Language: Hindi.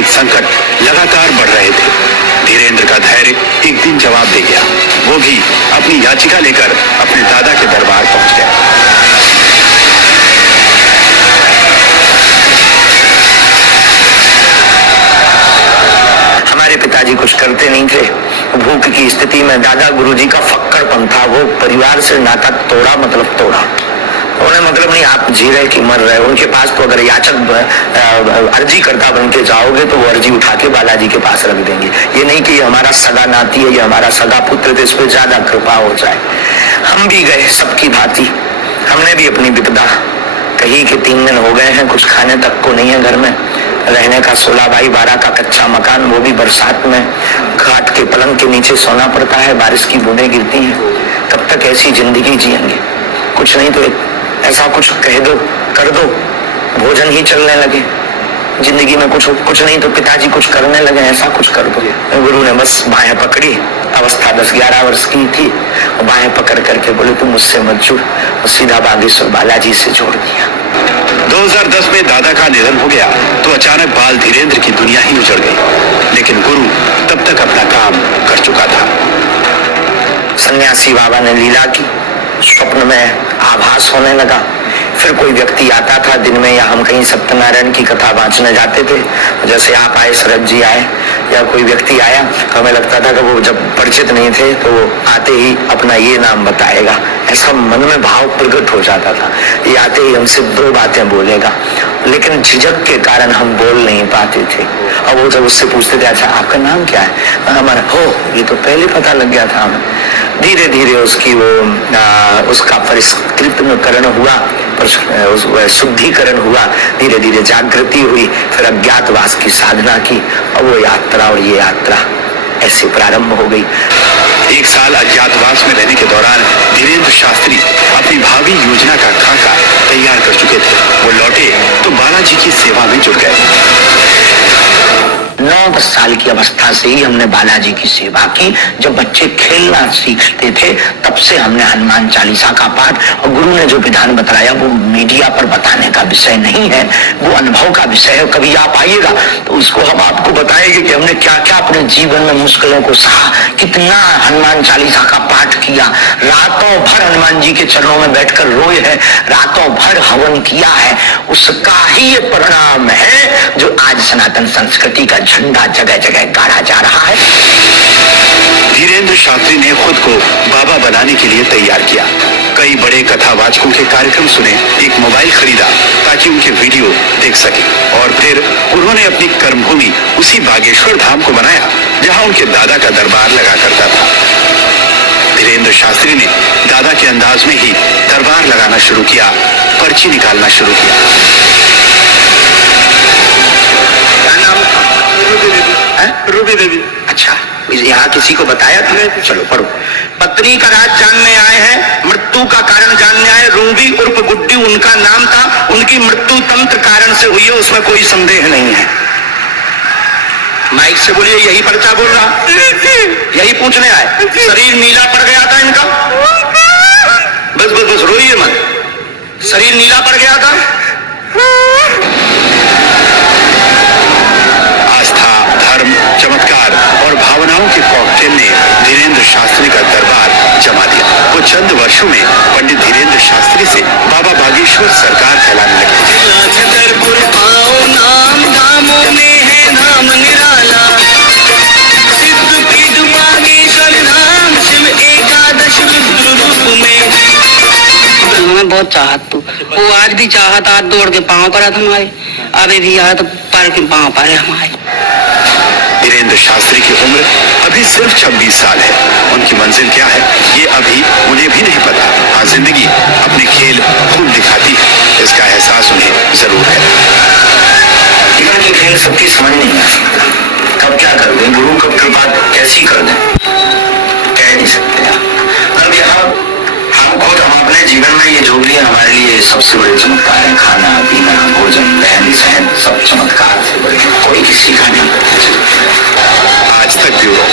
मानसिक संकट लगातार बढ़ रहे थे। धीरेन्द्र का धैर्य एक दिन जवाब दे गया। वो भी अपनी याचिका लेकर अपने दादा के दरबार पहुंच गया। हमारे पिताजी कुछ करते नहीं थे। भूख की स्थिति में दादा गुरुजी का फक्कड़पन था। वो परिवार से नाता तोड़ा, मतलब तोड़ा। उन्हें मतलब नहीं आप जी रहे कि मर रहे। उनके पास तो अगर याचक अर्जी करता बन के जाओगे तो वो अर्जी उठा के बालाजी के पास रख देंगे। ये नहीं कि हमारा सगा नाती है, ये हमारा सगा पुत्र है, इस पर ज्यादा कृपा हो जाए। हम भी गए सबकी भांति। हमने भी अपनी विपदा कही कि 3 दिन हो गए हैं, कुछ खाने तक को नहीं है घर में। रहने का 16x12 का कच्चा मकान, वो भी बरसात में घाट के पलंग के नीचे सोना पड़ता है, बारिश की बूंदें गिरती हैं। कब तक ऐसी जिंदगी जिएंगे? कुछ नहीं तो ऐसा कुछ कह दो, कर दो, भोजन ही चलने लगे। जिंदगी में कुछ नहीं तो पिताजी कुछ करने लगे, ऐसा कुछ कर दो। गुरु ने बस बाहें पकड़ी। अवस्था 10-11 वर्ष की थी। बाहें पकड़ करके बोले तुम मुझसे मत जुड़। सीधा बागेश्वर बालाजी से जोड़ दिया। 2010 में दादा का निधन हो गया तो अचानक बाल धीरेन्द्र की दुनिया ही उजड़ गई। लेकिन गुरु तब तक अपना काम कर चुका था। सन्यासी बाबा ने लीला की। स्वप्न में आभास होने लगा। फिर कोई व्यक्ति आता था दिन में, या हम कहीं सत्यनारायण की कथा वांचने जाते थे, जैसे आप आए, शरद जी आए, या कोई व्यक्ति आया, तो हमें लगता था कि वो जब परिचित नहीं थे तो वो आते ही अपना ये नाम बताएगा। ऐसा मन में भाव प्रकट हो जाता था। ये आते ही हमसे 2 बातें बोलेगा, लेकिन झिझक के कारण हम बोल नहीं पाते थे। और वो जब उससे पूछते थे अच्छा आपका नाम क्या है, हमारा हो, ये तो पहले पता लग गया था हमें। धीरे धीरे उसकी उसका परिष्कृतकरण हुआ, शुद्धिकरण हुआ, धीरे धीरे जागृति हुई, फिर अज्ञातवास की साधना की, और वो यात्रा और ये यात्रा ऐसे प्रारंभ हो गई। 1 साल अज्ञातवास में रहने के दौरान धीरेन्द्र शास्त्री अपनी भावी योजना का खाका तैयार कर चुके थे। वो लौटे तो बालाजी की सेवा में जुट गए। 9-10 साल की अवस्था से ही हमने बालाजी की सेवा की। जब बच्चे खेलना सीखते थे तब से हमने हनुमान चालीसा का पाठ, और गुरु ने जो विधान बताया वो मीडिया पर बताने का विषय नहीं है, वो अनुभव का विषय है। कभी आप आइएगा तो उसको हम आपको बताएंगे कि हमने क्या क्या अपने जीवन में मुश्किलों को सहा, कितना हनुमान चालीसा का पाठ किया, रातों भर हनुमान जी के चरणों में बैठकर रोए हैं, रातों भर हवन किया है। उसका ही ये परिणाम है जो आज सनातन संस्कृति का झंडा जगह जगह गाड़ा जा रहा है। धीरेन्द्र शास्त्री ने खुद को बाबा बनाने के लिए तैयार किया। कई बड़े कथावाचकों के कार्यक्रम सुने, एक मोबाइल खरीदा ताकि उनके वीडियो देख सके, और फिर उन्होंने अपनी कर्मभूमि उसी बागेश्वर धाम को बनाया जहां उनके दादा का दरबार लगा करता था। धीरेन्द्र शास्त्री ने दादा के अंदाज में ही दरबार लगाना शुरू किया, पर्ची निकालना शुरू किया। रूबी देवी। अच्छा, यहाँ किसी को बताया था? चलो पढ़ो। पत्नी का राज जानने आए हैं, मृत्यु का कारण जानने आए। रूबी उर्फ गुड्डी उनका नाम था। उनकी मृत्यु तंत्र कारण से हुई है, उसमें कोई संदेह नहीं है। माइक से बोलिए, यही पर्चा बोल रहा, यही पूछने आए। शरीर नीला पड़ गया था इनका, बस बस बस रोइए मत। शरीर नीला पड़ गया था। धर्म, चमत्कार और भावनाओं के कॉकटेल ने धीरेन्द्र शास्त्री का दरबार जमा दिया। वो चंद वर्षों में पंडित धीरेन्द्र शास्त्री से बाबा बागेश्वर सरकार फैलाने लगे। हमें बहुत चाहत तू, वो आज भी चाहत, आज दौड़ के पाँव पड़ा था हमारे, अभी भी आया तो पर के पाँव पड़े हमारे। धीरेन्द्र शास्त्री की उम्र अभी सिर्फ 26 साल है। उनकी मंजिल क्या है ये अभी उन्हें भी नहीं पता। हाँ, जिंदगी अपने खेल खुद दिखाती है, इसका एहसास उन्हें जरूर है। जीवन के खेल सबकी समझ नहीं आ सकता। कब क्या कर दें, गुरु कब कृपा कैसी कर दें, कह नहीं सकते। अब यहाँ हम अपने जीवन में ये जो भी है हमारे लिए सबसे बड़े चमत्कार है। खाना पीना, भोजन, रहन सहन, सब चमत्कार से बड़े, कोई किसी का नहीं। आज तक ब्यूरो।